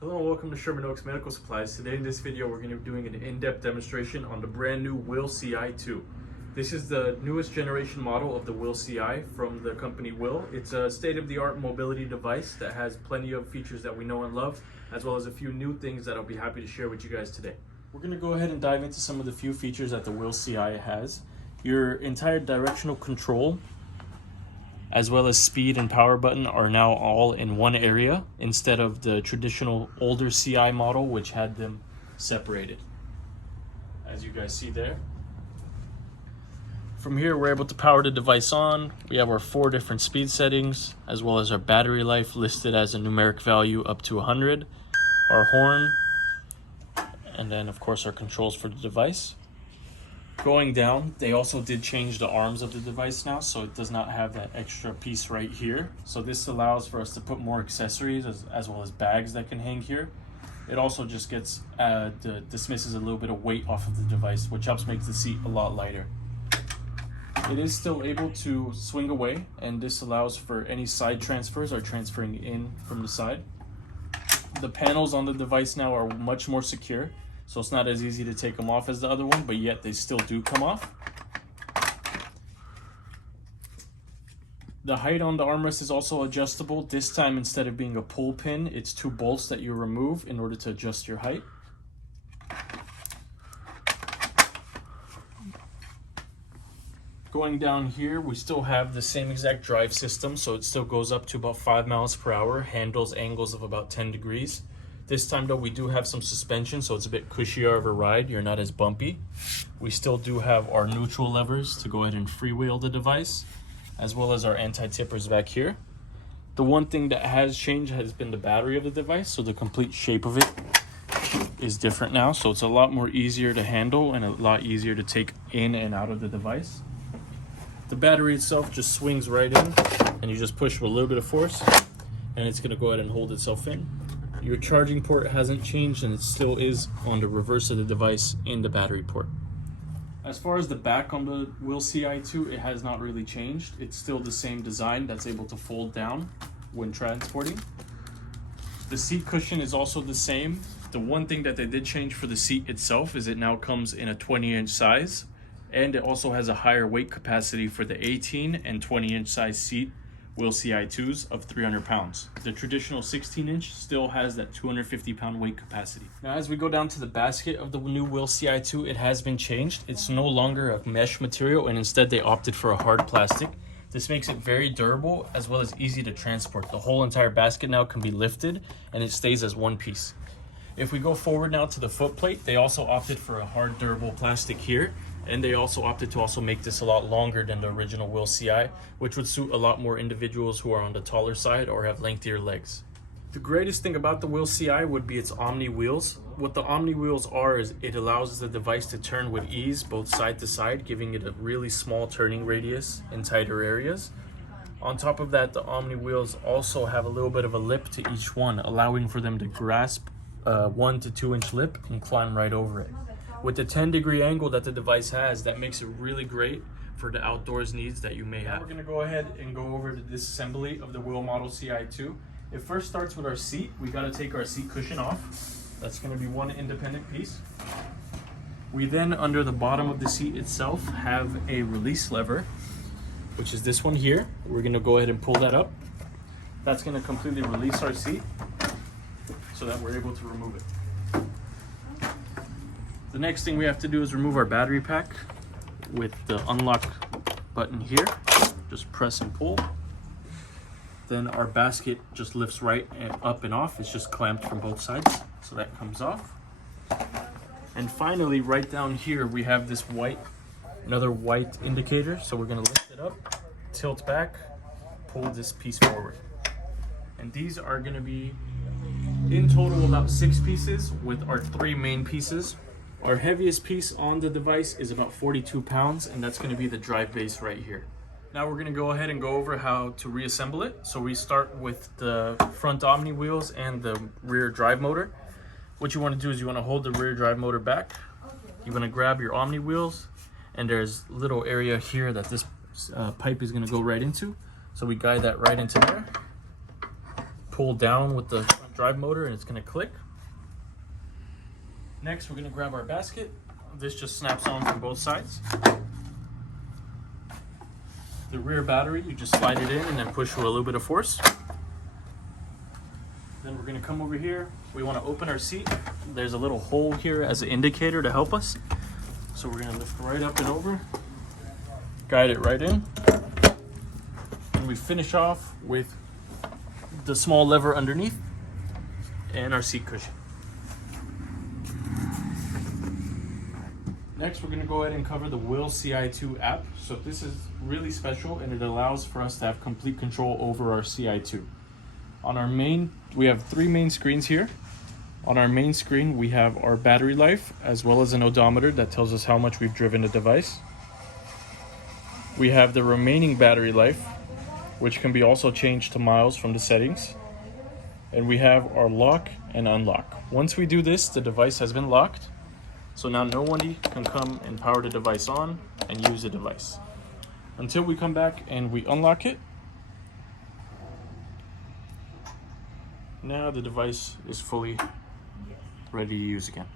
Hello and welcome to Sherman Medical Supplies. Today in this video we're going to be doing an in-depth demonstration on the brand new WHILL Ci2. This is the newest generation model of the WHILL Ci from the company WHILL. It's a state-of-the-art mobility device that has plenty of features that we know and love, as well as a few new things that I'll be happy to share with you guys today. We're going to go ahead and dive into some of the few features that the WHILL Ci has. Your entire directional control as well as speed and power button are now all in one area instead of the traditional older Ci model which had them separated, as you guys see there. From here we're able to power the device on. We have our 4 different speed settings as well as our battery life listed as a numeric value up to 100, our horn, and then of course our controls for the device. Going down, they also did change the arms of the device now, so it does not have that extra piece right here. So this allows for us to put more accessories as well as bags that can hang here. It also just gets dismisses a little bit of weight off of the device, which helps make the seat a lot lighter. It is still able to swing away, and this allows for any side transfers or transferring in from the side. The panels on the device now are much more secure, so it's not as easy to take them off as the other one, but yet they still do come off. The height on the armrest is also adjustable. This time, instead of being a pull pin, it's 2 bolts that you remove in order to adjust your height. Going down here, we still have the same exact drive system, so it still goes up to about 5 miles per hour, handles angles of about 10 degrees. This time though, we do have some suspension, so it's a bit cushier of a ride. You're not as bumpy. We still do have our neutral levers to go ahead and freewheel the device, as well as our anti-tippers back here. The one thing that has changed has been the battery of the device, so the complete shape of it is different now. So it's a lot more easier to handle and a lot easier to take in and out of the device. The battery itself just swings right in, and you just push with a little bit of force, and it's gonna go ahead and hold itself in. Your charging port hasn't changed, and it still is on the reverse of the device in the battery port. As far as the back on the WHILL Ci2, it has not really changed. It's still the same design that's able to fold down when transporting. The seat cushion is also the same. The one thing that they did change for the seat itself is it now comes in a 20-inch size, and it also has a higher weight capacity for the 18 and 20-inch size seat WHILL Ci2s of 300 pounds. The traditional 16-inch still has that 250-pound weight capacity. Now, as we go down to the basket of the new WHILL Ci2, it has been changed. It's no longer a mesh material, and instead they opted for a hard plastic. This makes it very durable as well as easy to transport. The whole entire basket now can be lifted, and it stays as one piece. If we go forward now to the foot plate, they also opted for a hard, durable plastic here. And they also opted to also make this a lot longer than the original WHILL Ci, which would suit a lot more individuals who are on the taller side or have lengthier legs. The greatest thing about the WHILL Ci would be its Omni wheels. What the Omni wheels are is it allows the device to turn with ease both side to side, giving it a really small turning radius in tighter areas. On top of that, the Omni wheels also have a little bit of a lip to each one, allowing for them to grasp a 1 to 2 inch lip and climb right over it. With the 10-degree angle that the device has, that makes it really great for the outdoors needs that you may have. We're going to go ahead and go over the disassembly of the WHILL Model Ci2. It first starts with our seat. We got to take our seat cushion off. That's going to be one independent piece. We then, under the bottom of the seat itself, have a release lever, which is this one here. We're going to go ahead and pull that up. That's going to completely release our seat so that we're able to remove it. The next thing we have to do is remove our battery pack with the unlock button here. Just press and pull. Then our basket just lifts right up and off. It's just clamped from both sides, so that comes off. And finally, right down here, we have this another white indicator. So we're gonna lift it up, tilt back, pull this piece forward. And these are gonna be in total about 6 pieces with our 3 main pieces. Our heaviest piece on the device is about 42 pounds, and that's going to be the drive base right here. Now we're going to go ahead and go over how to reassemble it. So we start with the front Omni wheels and the rear drive motor. What you want to do is you want to hold the rear drive motor back. You want to grab your Omni wheels, and there's a little area here that this pipe is going to go right into. So we guide that right into there. Pull down with the front drive motor and it's gonna click. Next, we're gonna grab our basket. This just snaps on from both sides. The rear battery, you just slide it in and then push with a little bit of force. Then we're gonna come over here. We wanna open our seat. There's a little hole here as an indicator to help us. So we're gonna lift right up and over, guide it right in. And we finish off with the small lever underneath and our seat cushion. Next, we're gonna go ahead and cover the WHILL Ci2 app. So this is really special and it allows for us to have complete control over our Ci2. On our main, we have 3 main screens here. On our main screen, we have our battery life as well as an odometer that tells us how much we've driven the device. We have the remaining battery life, which can be also changed to miles from the settings. And we have our lock and unlock. Once we do this, the device has been locked. So now no one can come and power the device on and use the device. Until we come back and we unlock it. Now the device is fully ready to use again.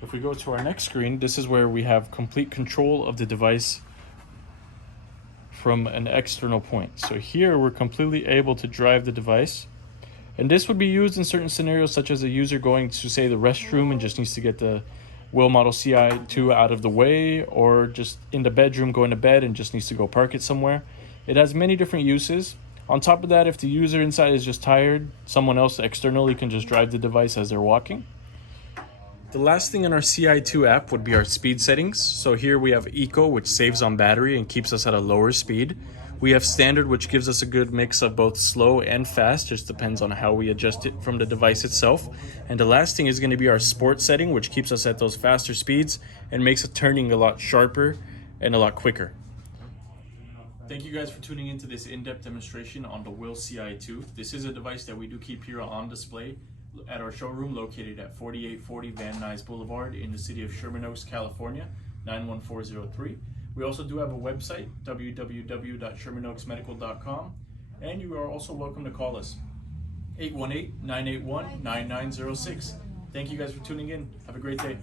If we go to our next screen, this is where we have complete control of the device from an external point. So here we're completely able to drive the device. And this would be used in certain scenarios, such as a user going to, say, the restroom and just needs to get the WHILL Model Ci2 out of the way, or just in the bedroom going to bed and just needs to go park it somewhere. It has many different uses. On top of that, if the user inside is just tired, someone else externally can just drive the device as they're walking. The last thing in our Ci2 app would be our speed settings. So here we have Eco, which saves on battery and keeps us at a lower speed. We have Standard, which gives us a good mix of both slow and fast, just depends on how we adjust it from the device itself. And the last thing is going to be our Sport setting, which keeps us at those faster speeds and makes it turning a lot sharper and a lot quicker. Thank you guys for tuning into this in-depth demonstration on the WHILL Ci2. This is a device that we do keep here on display at our showroom located at 4840 Van Nuys Boulevard in the city of Sherman, California, 91403. We also do have a website, www.shermanoaksmedical.com, and you are also welcome to call us, 818-981-9906. Thank you guys for tuning in. Have a great day.